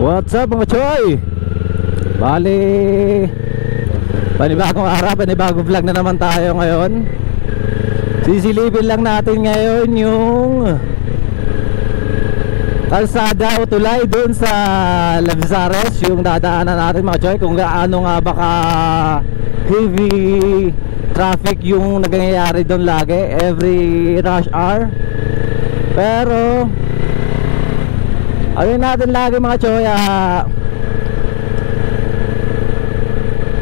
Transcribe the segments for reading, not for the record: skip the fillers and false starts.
What's up mga choy? Bali, panibagong araw, panibagong vlog na naman tayo ngayon. Sisilipin lang natin ngayon yung kalsada o tulay dun sa Lavisares, yung dadaanan natin mga choy. Kung gaano nga baka heavy traffic yung nangyayari dun lagi every rush hour. Pero ayun natin lagi mga choy,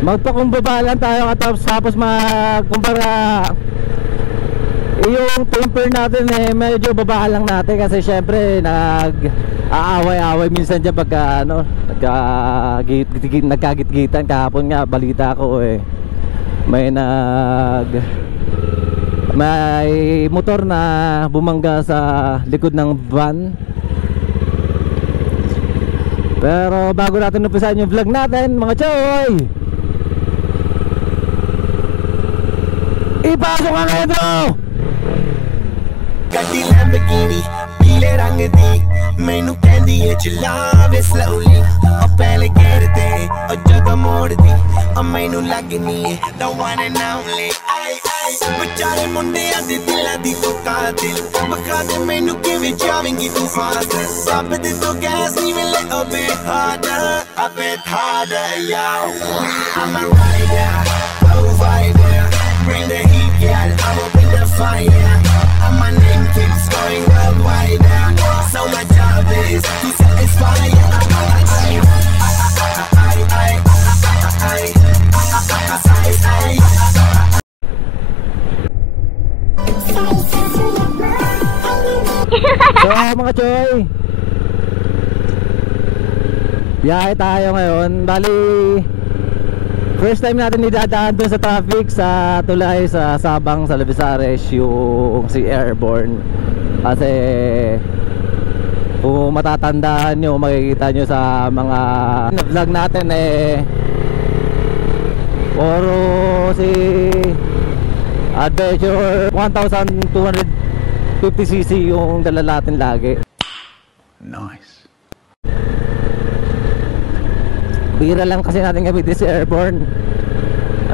magpakumbaba lang tayo tapos kumpara yung temper natin medyo baba lang natin kasi syempre nag-aaway-aaway minsan dyan pagka nagkagit-gitan. Kahapon nga balita ko may motor na bumangga sa likod ng van. Pero bago natin umpisahan yung vlog natin mga choy, ipasok ka ngayon bro! ਗੱਡੀ ਲੈਂਬਰਗਿਨੀ ਪੀਲੇ ਰੰਗ ਦੀ ਮੈਨੂੰ ਕਹਿੰਦੀ ਏ ਚਲਾਵੇ ਸਲੋਲੀ ਉਹ ਪਹਿਲੇ ਗੇਰ ਤੇ ਉਹ ਜਦੋਂ ਮੋੜਦੀ ਉਹ ਮੈਨੂੰ ਲੱਗਨੀ ਏ the one and only ਵਿਚਾਰੇ ਮੁੰਡਿਆਂ ਦੇ ਦਿਲਾਂ ਦੀ ਤੂੰ ਕਾਤਿਲ ਬਖਾ ਦੇ ਮੈਨੂੰ ਕਿਵੇਂ ਜਾਵੇਂਗੀ ਤੂੰ ਫਾਸਟ ਸਭ ਦੇ ਤੋਂ ਗੈਸ ਨਹੀਂ ਮਿਲੇ a bit harder yo I'm a rider provider bring the heat girl I'm up in the fire and my name keeps going worldwide. So my job is to satisfy. So mga choy, biyahe tayo ngayon. Bali, first time natin idadaan dun sa traffic sa tulay sa Sabang sa Lavisares, yung si Airborne. Kasi kung matatandaan nyo, makikita nyo sa mga vlog natin puro si Adventure 1250cc yung dala natin lagi. Nice. Bira lang kasi natin gamitin si Airborne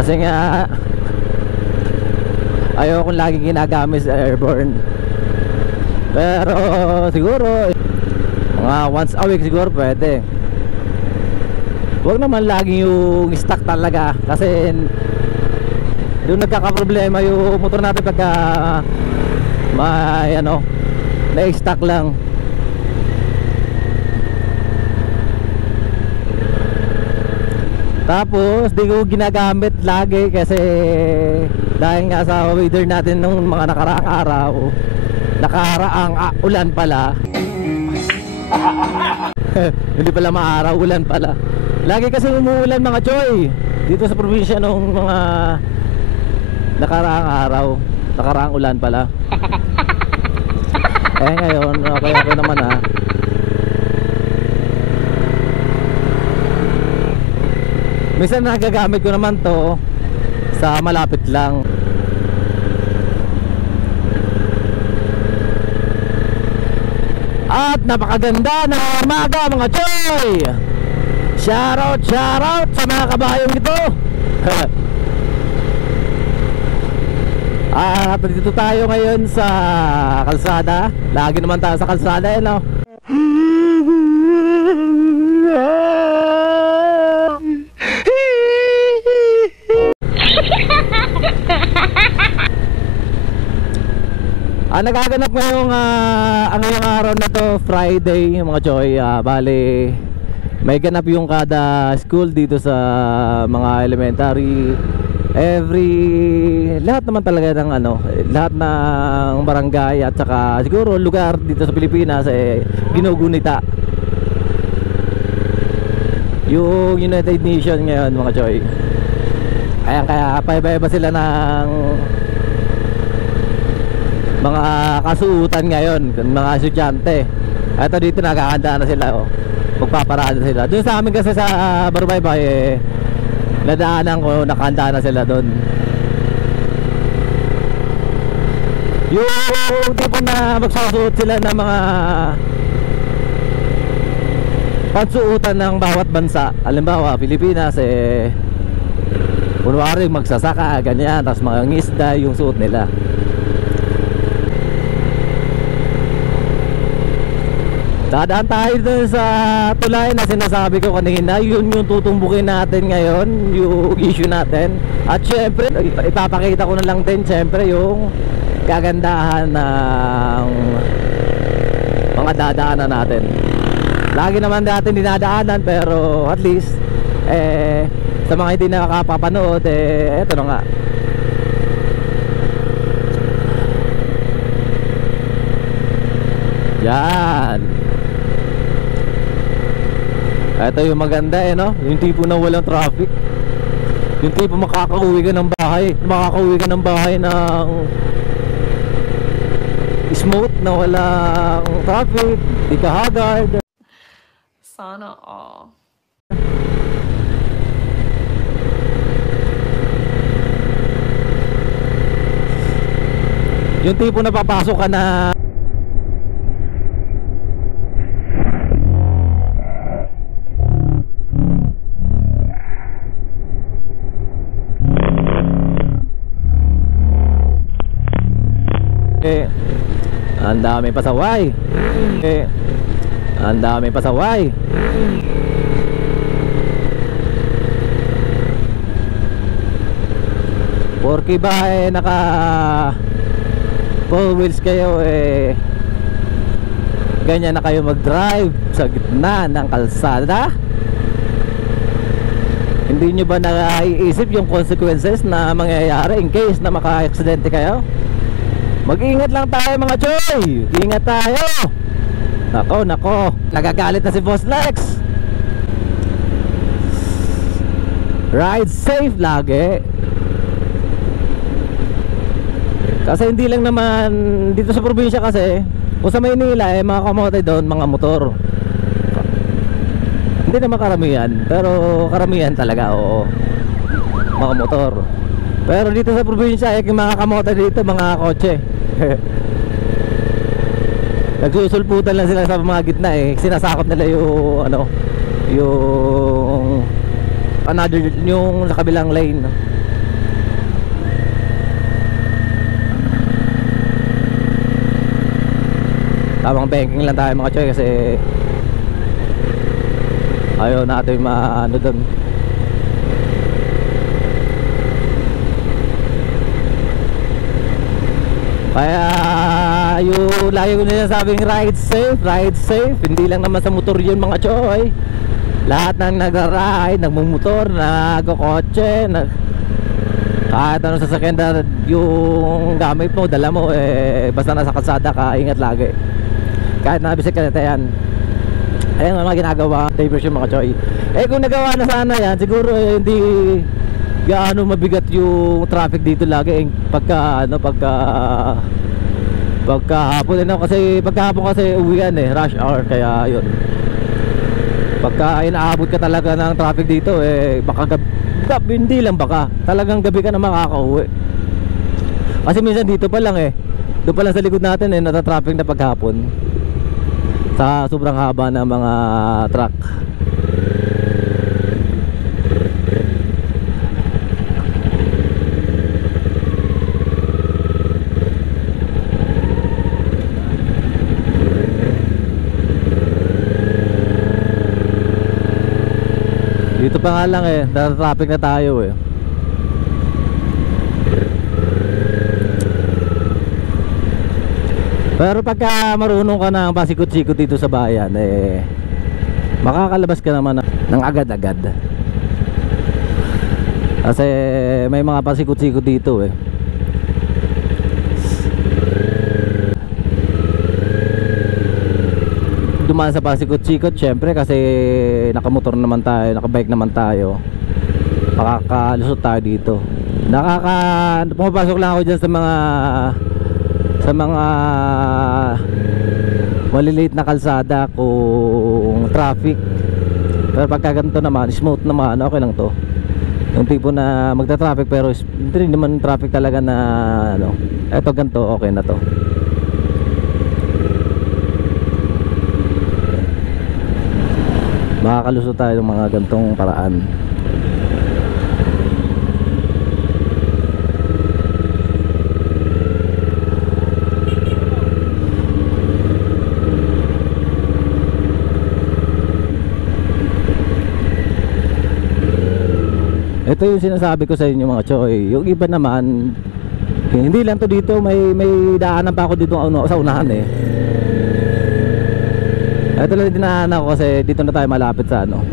kasi nga ayaw kong lagi ginagamit si Airborne. Pero siguro mga once a week siguro pwede. Huwag naman lagi yung stock talaga kasi doon nagkakaproblema yung motor natin pagka may na-stock lang. Tapos di ko ginagamit lagi kasi dahil nga sa weather natin nung mga nakaraang araw, ulan pala. Hindi pala maaraw, ulan pala. Lagi kasi umuulan mga choy dito sa probinsya nung mga nakaraang araw, nakaraang ulan pala. Ngayon okay naman minsan nagagamit ko naman to sa malapit lang. At napakaganda na umaga mga choy. Shoutout sa mga kabayong ito. At dito tayo ngayon sa kalsada. Lagi naman tayo sa kalsada nagaganap ngayong ngayong araw na to, Friday mga choy. Bali may ganap yung kada school dito sa mga elementary. Lahat naman talaga ng lahat ng barangay at saka siguro lugar dito sa Pilipinas ginugunita yung United Nations ngayon mga choy. Kaya paiba-iba sila ng mga kasuutan ngayon, mga estudyante. Ito dito nakakanda na sila magpaparada sila. Doon sa amin kasi sa Barubaybay nadaanan ko, nakahanda na sila doon. Yung tipo na magsusuot sila ng mga pansuutan ng bawat bansa. Halimbawa, Pilipinas kunwari magsasaka, ganyan, tapos mga ngisda yung suot nila. Dadaan tayo dun sa tulay na sinasabi ko kanina. Yun yung tutumbukin natin ngayon, yung issue natin. At syempre, ipapakita ko na lang din syempre yung kagandahan ng mga dadaanan natin. Lagi naman natin dinadaanan, pero at least sa mga hindi nakakapapanood, eto na nga. Yan. Ito yung maganda no? Yung tipo na walang traffic. Yung tipo makakauwi ka ng bahay. Makakauwi ka ng bahay ng smooth na walang traffic. Di ka haggard. Sana all. Yung tipo na papasok ka na ang dami pasaway. Ang dami pasaway. Porky ba naka four wheels kayo, ganyan na kayo mag-drive sa gitna ng kalsada? Hindi nyo ba naiisip yung consequences na mangyayari in case na maka-aksidente kayo? Mag-ingat lang tayo mga choy. Ingat tayo. Nako, nagagalit na si Boss Lex. Ride safe lagi. Kasi hindi lang naman dito sa probinsya, kasi kung sa Maynila mga kamote doon, mga motor. Hindi naman karamihan, pero karamihan talaga, oo, mga motor. Pero dito sa probinsya, yung mga kamote dito, mga kotse. Nagsusulputan lang sila sa mga gitna, sinasakop nila yung yung another, yung sa kabilang lane. Tamang banking lang tayo mga choy, kasi ayaw natin maano doon. Kaya yung lagi ko nila sabing ride safe. Hindi lang naman sa motor yun mga choy. Lahat ng nagra-ride, nagmumotor, nagkokotse, kahit anong sasakyan na yung gamit mo, dala mo, basta nasa kalsada ka, ingat lagi. Kahit na bisikleta yan. Ayan mga ginagawa tapers yung mga choy. Kung nagawa na sana yan, siguro hindi gaano mabigat yung traffic dito lagi, pagka hapon kasi pagkahapon kasi uwian rush hour, kaya yun. Pagka inaabot ka talaga ng traffic dito, baka gabi, hindi lang baka talagang gabi ka na makakauwi. Kasi minsan dito pa lang doon pa lang sa likod natin nata-traffic na paghapon sa sobrang haba ng mga truck. Dito pa nga lang nata-traffic na tayo Pero pagka marunong ka ng pasikot-sikot dito sa bayan, makakalabas ka naman ng agad-agad. Kasi may mga pasikot-sikot dito Dumaan sa pasikot-sikot, syempre kasi nakamotor naman tayo, nakabike naman tayo, makakalusot tayo dito. Pumapasok lang ako dyan sa mga maliliit na kalsada kung traffic. Pero pagka ganito naman, smooth naman, okay lang to. Yung tipo na magta-traffic pero hindi naman traffic talaga na eto ganito, okay na to. makakalusot tayo ng mga gantong paraan. Ito yung sinasabi ko sa inyo mga choy. Yung iba naman, hindi lang to dito, may daanan pa ako dito sa unahan eh. Ito lang dinaanan ko kasi dito na tayo malapit sa ano.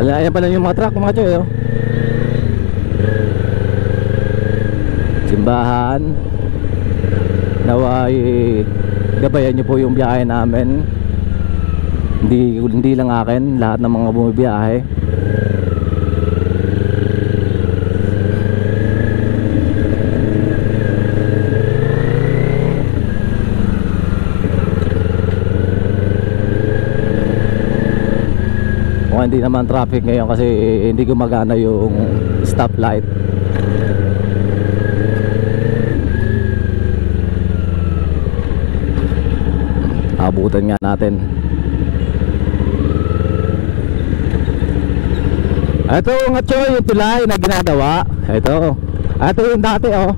Ayan pala yung mga truck mga choy oh. Simbahan. Naway gabayan nyo po yung biyahe namin. Hindi lang akin, lahat ng mga bumibiyahe. Hindi naman traffic ngayon kasi hindi gumagana yung stoplight. Abutan nga natin. Ito nga choy, yung tulay na ginagawa. Ito yung dati oh.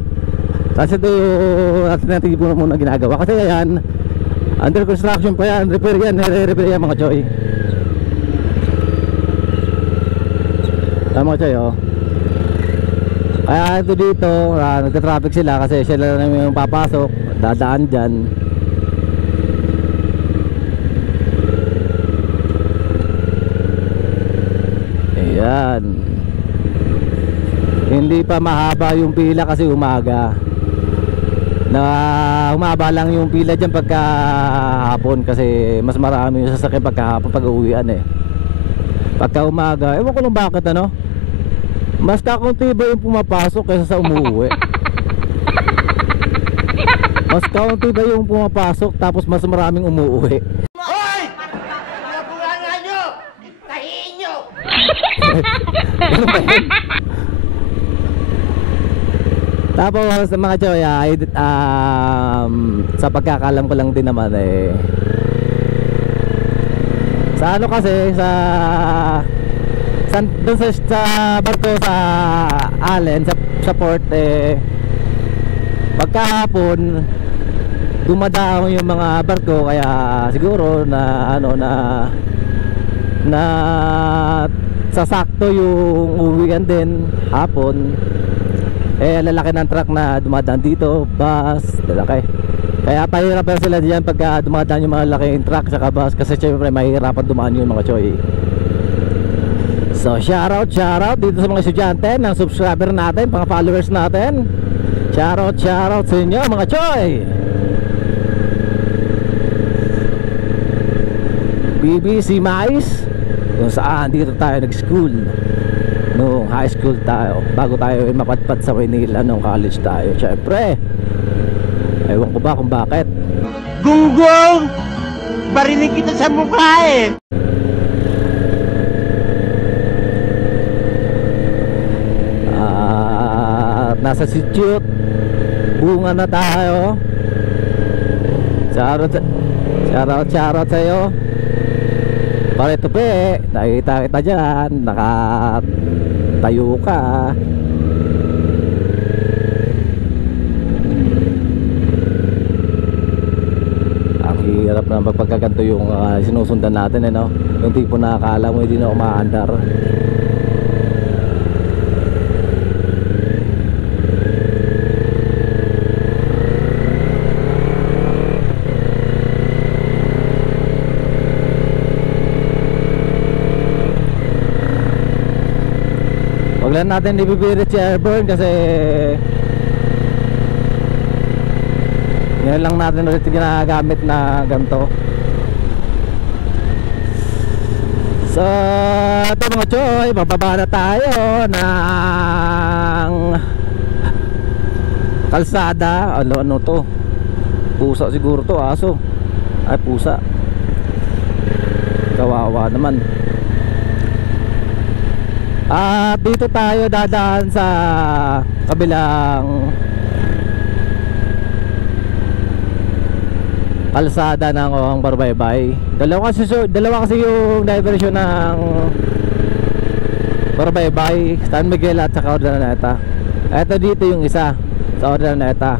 Kasi ito yung natin muna ginagawa. Kasi yan under construction pa yan. Repair yan mga choy. Tama siya oh. Kaya ito dito nagka-traffic sila kasi sila na yung papasok, dadaan dyan. Ayan. Hindi pa mahaba yung pila kasi umaga. Humaba lang yung pila dyan pagka hapon kasi mas marami yung sasakyan pagka hapon pag uwian eh. Pagka umaga, ewan ko lang bakit ano, mas kakunti ba yung pumapasok kaysa sa umuwi. Mas kakunti ba yung pumapasok tapos mas maraming umuwi. Hoy! Nakulangan nyo! Tahiin nyo! Ano ba yun? Tapos mga choy sa pagkakalam ko lang din naman eh, sa ano kasi doon sa barko sa Allen sa port eh, pagkahapon dumadaong yung mga barko kaya siguro na ano na sasakto yung uwian din hapon eh, lalaki ng truck na dumadaan dito, bus, lalaki. Kaya pahirapan sila diyan pagka dumadaan yung mga laking truck sa bus kasi syempre mahirapan dumaan yung mga choy. So shoutout dito sa mga estudyante ng subscriber natin, mga followers natin. Shoutout sa inyo mga choy. BBC Mais, kung saan dito tayo nag-school noong high school tayo, bago tayo mapadpad sa Manila nung college tayo. Syempre ewan ko ba kung bakit. Gunggong! Barinig kita sa mukha eh! Nasa situte, bunga na tayo. Shoutout sa'yo. Pare tupi, nakita kita dyan, nakatayo ka. Hirap na magpagkaganto yung sinusundan natin eh, no? Yung tipo na akala mo hindi na umaandar. Wag lang natin ibibirit si Airborne kasi yan lang natin ulit ginagamit na ganito. So ito mga choy, bababa na tayo ng kalsada. Ano to? Pusa siguro to, aso. Ay pusa. Kawawa naman. At dito tayo dadaan sa kabilang kalsada ng Barbaybay. Dalawa kasi yung diversion ng Barbaybay, San Miguel at saka Urdaneta. Eto dito yung isa sa Urdaneta.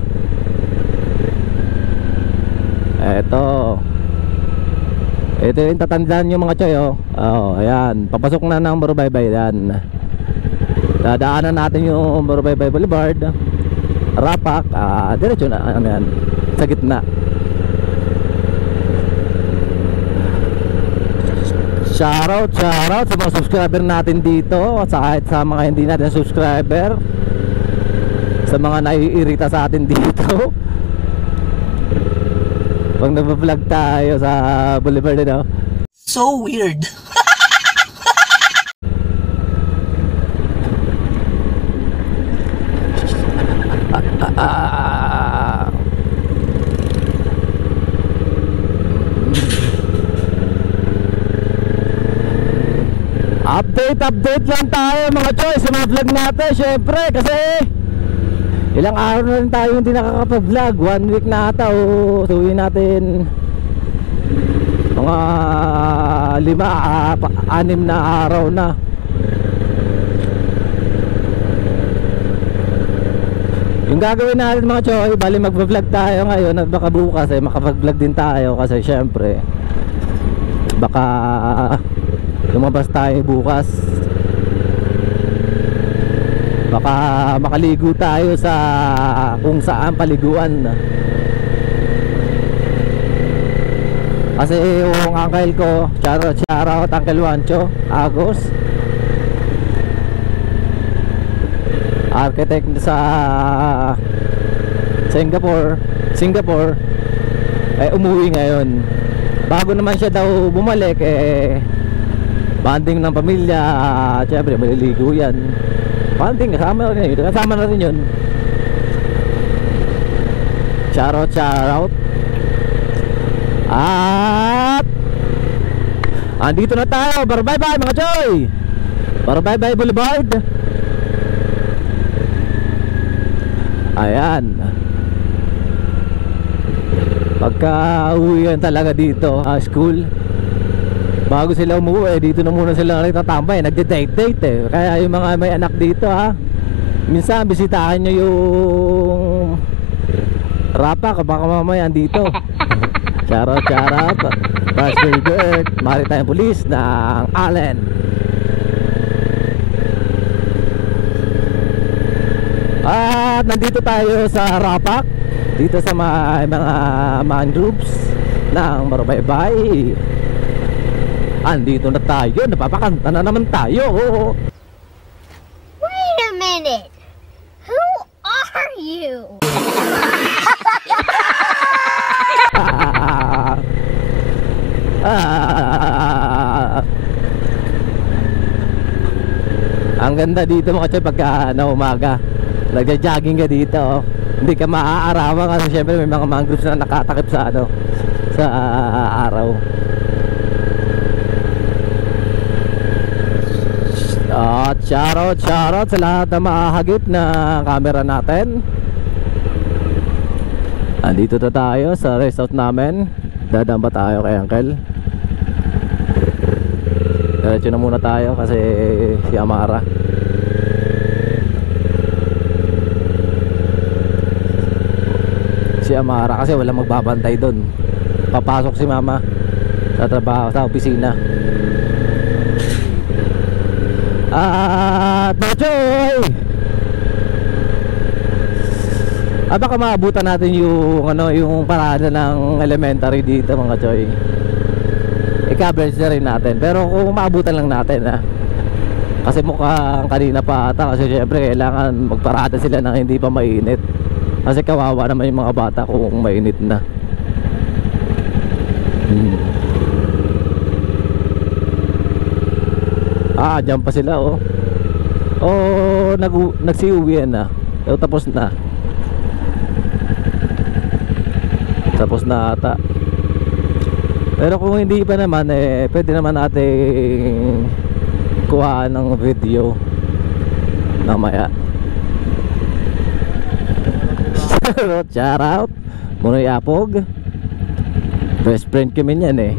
Ito yung tatandaan nyo mga choy, oh. Oh, ayan, papasok na ng Barbaybay yan. Dadaanan natin yung Barbaybay Boulevard, Rapak, diretso na yan, sa gitna. Shoutout sa mga subscriber natin dito, at kahit sa mga hindi natin subscriber, sa mga naiirita sa atin dito pag nagpa-vlog tayo sa Boulevard, no? So weird. Update lang tayo mga choy sa mga vlog natin, syempre, kasi ilang araw na rin tayo hindi nakakapag-vlog. 1 week na ata, o tuwin natin mga 5-6 na araw na. Yung gagawin natin mga choy, bali mag-vlog tayo ngayon at baka bukas makapag-vlog din tayo, kasi syempre baka lumabas tayo bukas, baka makaligo tayo sa kung saan paliguan. Kasi yung uncle ko, shoutout Uncle Juancho Agos, architect sa Singapore, umuwi ngayon. Bago naman siya daw bumalik, banding ng pamilya, syempre maliligo yan. Banding, kasama na rin yun. Shoutout. At andito na tayo, Barbaybay mga choy, Barbaybay Boulevard. Ayan, pagka uwian talaga dito school, bago sila umuwi, dito na muna sila nagtatambay, nagde-date. Kaya yung mga may anak dito, minsan bisitahan nyo yung Rapak, baka mamaya andito. Charot Pasburger, Maritime Police ng Allen. At nandito tayo sa Rapak, dito sa mga mangroves ng Barbaybay. Andito na tayo, napapakanta na naman tayo. Wait a minute. Who are you? Ang ganda dito mga choy pagka na umaga, nagja-jogging ka dito, hindi ka maaarawan kasi syempre may mga mangroves na nakatakip sa sa araw. At shoutout sa lahat na mahagip na camera natin. Andito na tayo sa resort namin. Dadaan ba tayo kay Uncle? Diretso na muna tayo kasi si Amara. Kasi walang magbabantay doon. Papasok si Mama sa trabaho, sa opisina. At Machoy, baka maabutan natin yung parada ng elementary dito mga choy. I-coverage na rin natin, pero kung maabutan lang natin kasi mukhang kanina pa ata, kasi syempre kailangan magparada sila nang hindi pa mainit, kasi kawawa naman yung mga bata kung mainit na. Diyan pa sila nagsiuwian na. Tapos na ata. Pero kung hindi pa naman, pwede naman nating kuhaan ng video mamaya. Shoutout Munoy Apog. Best friend kami niyan eh.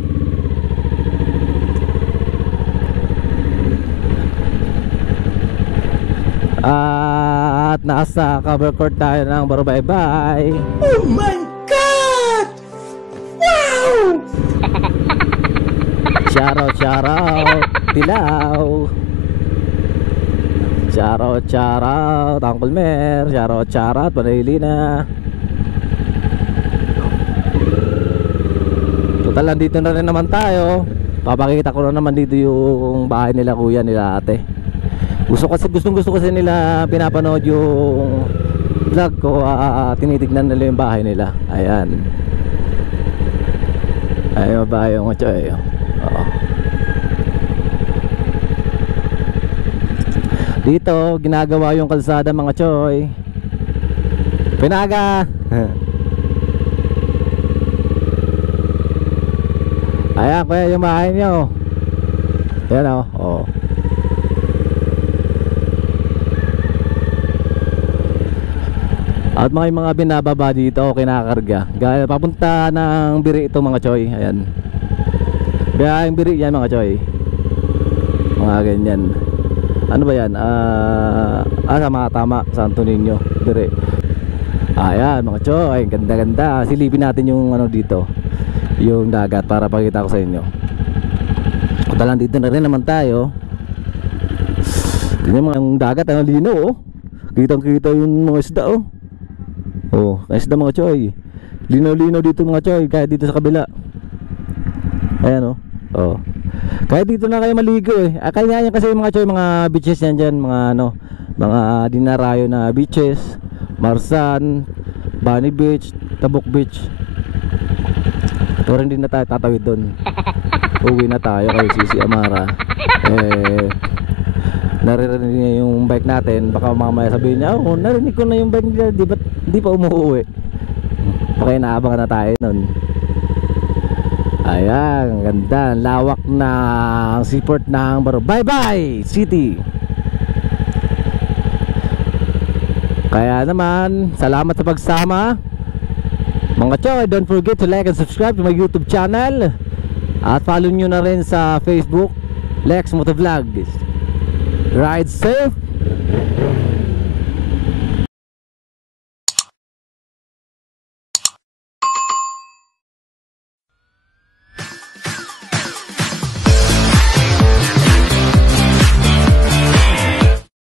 At nasa cover court tayo ng Barubaybay. Oh my God! Wow! Shoutout, Tilaw. Shoutout, Uncle Mer. Shoutout, Panay-Lina. Total, nandito na rin naman tayo. Papakita ko na naman dito yung bahay nila kuya, nila ate. Gustong gusto kasi nila pinapanood yung vlog ko. Tinitignan nila yung bahay nila. Ayan. Ayun bahay yung choy. Oo. Dito ginagawa yung kalsada mga choy. Pinaga. Ayan kuya yung bahay nyo. Ayan o. Oh. At mga binababa dito, kinakarga. Gaya papunta ng Biri ito mga choy. Ayan. Gaya yung Biri yan mga choy. Mga ganyan. Ano ba yan? Tama, Santo Niño, Biri. Ayan mga choy, ganda-ganda. Silipin natin yung ano dito, yung dagat para pakita ko sa inyo. Punta lang dito na rin naman tayo. Tingnan mo ang dagat, ang lino oh. Kitang-kita yung mga isda oh. Oh, isda mga choy. Linaw-linaw dito mga choy, kahit dito sa kabila. Ayan oh. Oh. Kahit dito na kayo maligo eh. Kaya yan kasi mga choy, mga beaches yan dyan, mga ano, mga dinarayo na beaches. Marsan, Bunny Beach, Tabuk Beach. Ito rin din na tayo tatawid doon. Uwi na tayo kay Sisi Amara. Naririnig niya yung bike natin. Baka mamaya sabihin niya, oh narinig ko na yung bike niya, di pa umuwi. Baka inaabangan na tayo nun. Ayan, ganda, lawak na ang seaport ng Barubaybay City. Kaya naman, salamat sa pagsama mga choy. Don't forget to like and subscribe to my YouTube channel. At follow nyo na rin sa Facebook, Lex Motovlog. Ride safe.